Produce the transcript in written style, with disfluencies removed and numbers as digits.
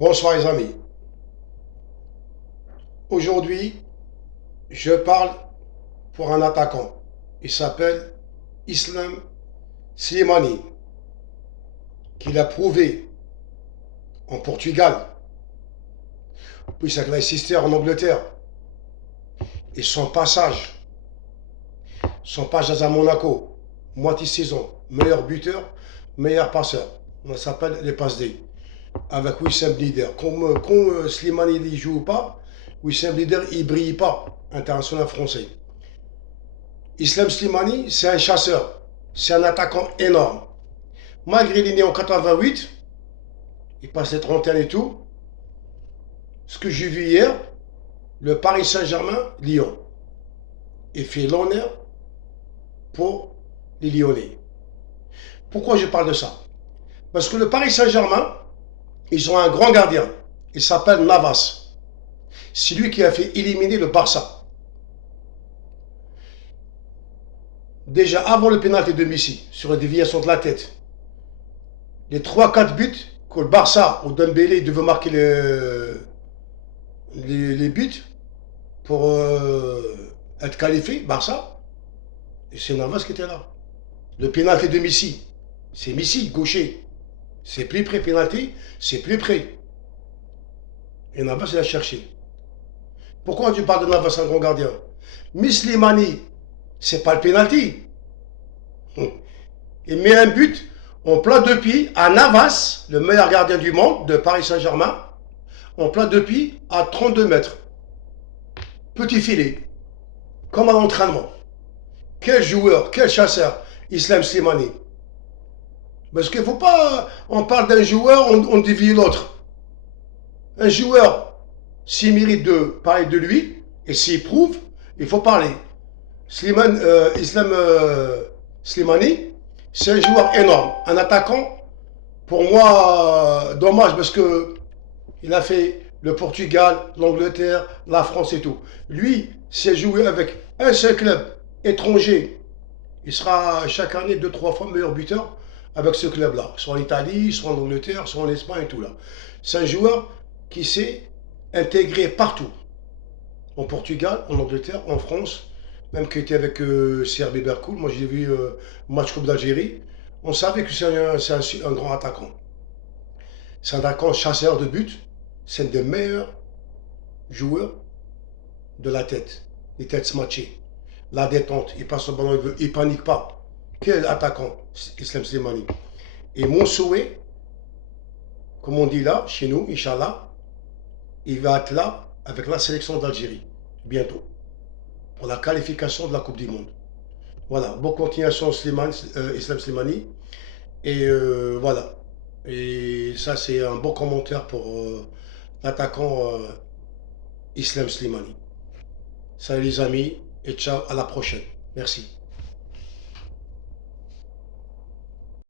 Bonsoir les amis. Aujourd'hui, je parle pour un attaquant. Il s'appelle Islam Slimani, qu'il a prouvé en Portugal, puis avec Leicester en Angleterre, et son passage à Monaco, moitié saison, meilleur buteur, meilleur passeur. On s'appelle les passes D. Avec Wissam Leader. Comme Slimani ne joue pas, Wissam Leader il brille pas, international français. Islam Slimani, c'est un chasseur, c'est un attaquant énorme. Malgré qu'il est né en 88, il passe les 31 et tout, ce que j'ai vu hier, le Paris Saint-Germain, Lyon, il fait l'honneur pour les Lyonnais. Pourquoi je parle de ça? Parce que le Paris Saint-Germain, ils ont un grand gardien, il s'appelle Navas. C'est lui qui a fait éliminer le Barça. Déjà avant le pénalty de Messi, sur la déviation de la tête, les 3-4 buts que le Barça ou Dembélé devait marquer les buts pour être qualifié, Barça, et c'est Navas qui était là. Le pénalty de Messi, c'est Messi, gaucher. C'est plus près, pénalty, c'est plus près. Et Navas, il a cherché. Pourquoi tu parles de Navas, un grand gardien? Slimani, c'est pas le pénalty. Il met un but en plat de pied à Navas, le meilleur gardien du monde de Paris Saint-Germain, en plat de pied à 32 mètres. Petit filet, comme à l'entraînement. Quel joueur, quel chasseur, Islam Slimani. Parce qu'il ne faut pas, on parle d'un joueur, on dévie l'autre. Un joueur, s'il mérite de parler de lui, et s'il prouve, il faut parler. Islam Slimani, c'est un joueur énorme, un attaquant. Pour moi, dommage parce que il a fait le Portugal, l'Angleterre, la France et tout. Lui, s'il joué avec un seul club étranger, il sera chaque année 2-3 fois meilleur buteur avec ce club-là. Soit en Italie, soit en Angleterre, soit en Espagne et tout là. C'est un joueur qui s'est intégré partout. En Portugal, en Angleterre, en France, même qui était avec CRB Berkoul. Moi, j'ai vu match Coupe d'Algérie. On savait que c'est un grand attaquant. C'est un attaquant chasseur de but. C'est un des meilleurs joueurs de la tête. Les têtes smatchées. La détente. Il passe au ballon, il ne panique pas. Quel attaquant, Islam Slimani. Et mon souhait, comme on dit là, chez nous, Inch'Allah, il va être là avec la sélection d'Algérie, bientôt, pour la qualification de la Coupe du Monde. Voilà, bonne continuation Islam Slimani. Et voilà. Et ça, c'est un bon commentaire pour l'attaquant Islam Slimani. Salut les amis, et ciao, à la prochaine. Merci.